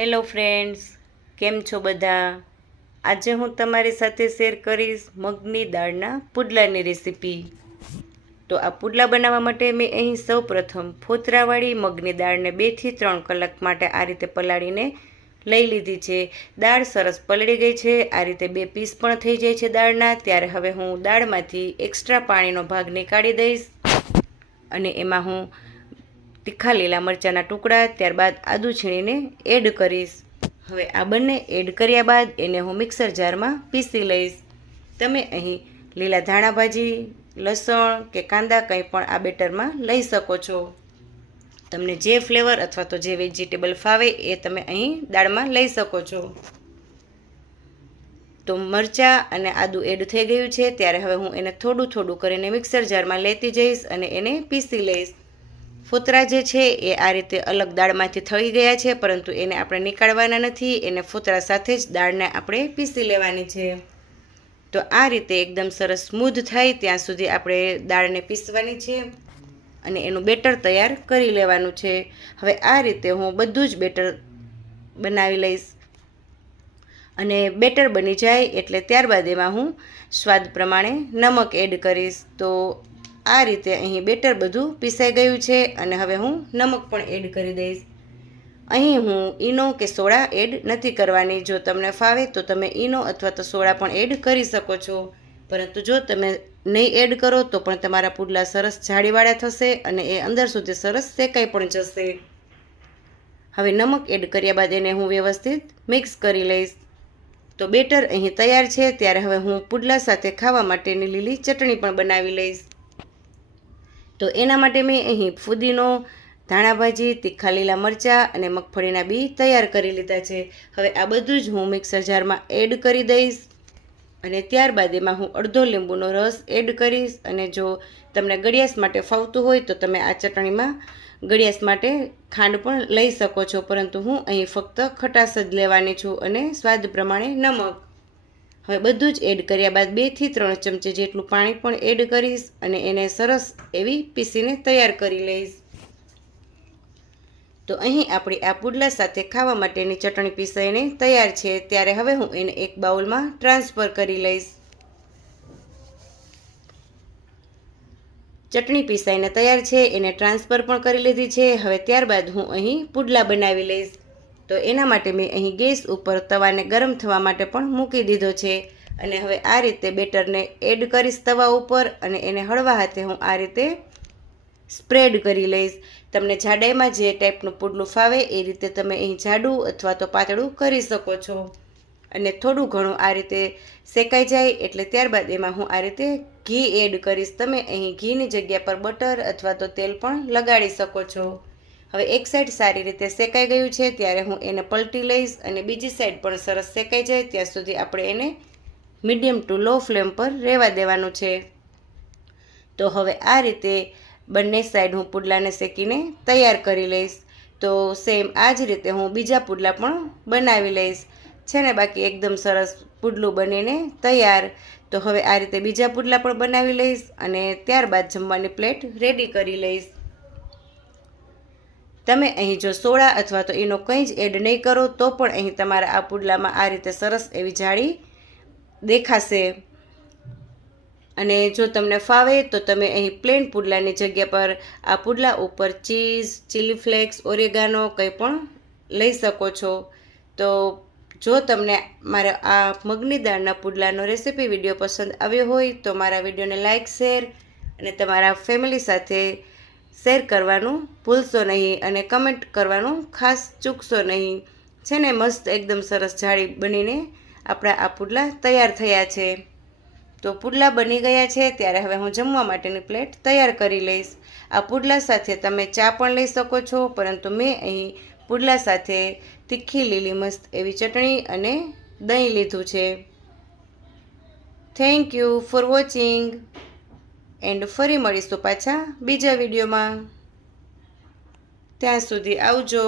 Hello friends, કેમ છો બધા? આજે હું તમારી સાથે શેર કરીશ મગની દાળના પુડલાની રેસીપી. તો આ પુડલા બનાવવા માટે મેં અહીં સૌપ્રથમ ફોતરાવાળી મગની દાળને 2 થી 3 કલાક માટે આ રીતે પલાળીને લઈ લીધી છે. દાળ સરસ પલળી ગઈ છે. આ રીતે 2 પીસ પણ થઈ જાય છે દાળના. ત્યારે હવે હું દાળમાંથી એક્સ્ટ્રા પાણીનો ભાગ નીકાળી દઈશ અને એમાં હું તીખા લીલા મરચાંના ટુકડા, ત્યારબાદ આદું છીણીને એડ કરીશ. હવે આ બંને એડ કર્યા બાદ એને હું મિક્સર જારમાં પીસી લઈશ. તમે અહીં લીલા ધાણા ભાજી, લસણ કે કાંદા કંઈ પણ આ બેટરમાં લઈ શકો છો. તમને જે ફ્લેવર અથવા તો જે વેજીટેબલ ફાવે એ તમે અહીં દાળમાં લઈ શકો છો. તો મરચાં અને આદું એડ થઈ ગયું છે. ત્યારે હવે હું એને થોડું થોડું કરીને મિક્સર જારમાં લેતી જઈશ અને એને પીસી લઈશ. ફોતરા જે છે એ આ રીતે અલગ દાળમાંથી થઈ ગયા છે, પરંતુ એને આપણે નીકાળવાના નથી. એને ફોતરા સાથે જ દાળને આપણે પીસી લેવાની છે. તો આ રીતે એકદમ સરસ સ્મૂધ થાય ત્યાં સુધી આપણે દાળને પીસવાની છે અને એનું બેટર તૈયાર કરી લેવાનું છે. હવે આ રીતે હું બધું જ બેટર બનાવી લઈશ અને બેટર બની જાય એટલે ત્યારબાદ એમાં હું સ્વાદ પ્રમાણે નમક એડ કરીશ. તો આ રીતે અહીં બેટર બધું પીસાઈ ગયું છે અને હવે હું નમક પણ એડ કરી દઈશ. અહીં હું ઈનો કે સોડા એડ નથી કરવાની. જો તમને ફાવે તો તમે ઈનો અથવા તો સોડા પણ એડ કરી શકો છો, પરંતુ જો તમે નહીં એડ કરો તો પણ તમારા પુડલા સરસ જાળીવાળા થશે અને એ અંદર સુધી સરસ શેકાઈ પણ જશે. હવે નમક એડ કર્યા બાદ એને હું વ્યવસ્થિત મિક્સ કરી લઈશ. તો બેટર અહીં તૈયાર છે. ત્યારે હવે હું પુડલા સાથે ખાવા માટેની લીલી ચટણી પણ બનાવી લઈશ. તો એના માટે મેં અહીં ફુદીનો, ધાણા ભાજી, તીખા લીલા મરચાં અને મગફળીના બી તૈયાર કરી લીધા છે. હવે આ બધું જ હું મિક્સર જારમાં એડ કરી દઈશ અને ત્યારબાદ એમાં હું અડધો લીંબુનો રસ એડ કરીશ. અને જો તમને ગળ્યાશ માટે ફાવતું હોય તો તમે આ ચટણીમાં ગળ્યાશ માટે ખાંડ પણ લઈ શકો છો, પરંતુ હું અહીં ફક્ત ખટાશ જ લેવાની છું અને સ્વાદ પ્રમાણે નમક. હવે બધું જ એડ કર્યા બાદ 2 થી 3 ચમચી જેટલું પાણી પણ એડ કરીશ અને એને સરસ એવી પીસીને તૈયાર કરી લઈશ. તો અહીં આપણી આ પુડલા સાથે ખાવા માટેની ચટણી પીસાઈને તૈયાર છે. ત્યારે હવે હું એને એક બાઉલમાં ટ્રાન્સફર કરી લઈશ. ચટણી પીસાઈને તૈયાર છે, એને ટ્રાન્સફર પણ કરી લીધી છે. હવે ત્યારબાદ હું અહીં પુડલા બનાવી લઈશ. તો એના માટે મેં અહીં ગેસ ઉપર તવાને ગરમ થવા માટે પણ મૂકી દીધો છે અને હવે આ રીતે બેટરને એડ કરીશ તવા ઉપર અને એને હળવા હાથે હું આ રીતે સ્પ્રેડ કરી લઈશ. તમને જાડાઈમાં જે ટાઈપનું પુડલું ફાવે એ રીતે તમે અહીં જાડું અથવા તો પાતળું કરી શકો છો. અને થોડું ઘણું આ રીતે શેકાઈ જાય એટલે ત્યારબાદ એમાં હું આ રીતે ઘી એડ કરીશ. તમે અહીં ઘીની જગ્યા પર બટર અથવા તો તેલ પણ લગાડી શકો છો. હવે એક સાઈડ સારી રીતે શેકાઈ ગયું છે ત્યારે હું એને પલટી લઈશ અને બીજી સાઈડ પણ સરસ શેકાઈ જાય ત્યાં સુધી આપણે એને મીડિયમ ટુ લો ફ્લેમ પર રહેવા દેવાનું છે. તો હવે આ રીતે બંને સાઈડ હું પુડલાને શેકીને તૈયાર કરી લઈશ. તો સેમ આ જ રીતે હું બીજા પુડલા પણ બનાવી લઈશ. છે ને બાકી એકદમ સરસ પુડલું બનીને તૈયાર. તો હવે આ રીતે બીજા પુડલા પણ બનાવી લઈશ અને ત્યારબાદ જમવાની પ્લેટ રેડી કરી લઈશ. તમે અહીં જો સોડા અથવા તો એનો કંઈ જ એડ નહીં કરો તો પણ અહીં તમારા આ પુડલામાં આ રીતે સરસ એવી જાળી દેખાશે. અને જો તમને ફાવે તો તમે અહીં પ્લેન પુડલાની જગ્યા પર આ પુડલા ઉપર ચીઝ, ચીલી ફ્લેક્સ, ઓરેગાનો કંઈ પણ લઈ શકો છો. તો જો તમને મારા આ મગની દાળના પુડલાનો રેસીપી વિડીયો પસંદ આવ્યો હોય તો મારા વિડીયોને લાઇક, શેર અને તમારા ફેમિલી સાથે શેર કરવાનું ભૂલશો નહીં અને કમેન્ટ કરવાનું ખાસ ચૂકશો નહીં. છે ને મસ્ત એકદમ સરસ જાળી બનીને આપણા આ પુડલા તૈયાર થયા છે. તો પુડલા બની ગયા છે ત્યારે હવે હું જમવા માટેની પ્લેટ તૈયાર કરી લઈશ. આ પુડલા સાથે તમે ચા પણ લઈ શકો છો, પરંતુ મેં અહીં પુડલા સાથે તીખી લીલી મસ્ત એવી ચટણી અને દહીં લીધું છે. Thank you for watching and ફરી મળીશું પાછા બીજા વિડીયોમાં. ત્યાં સુધી આવજો.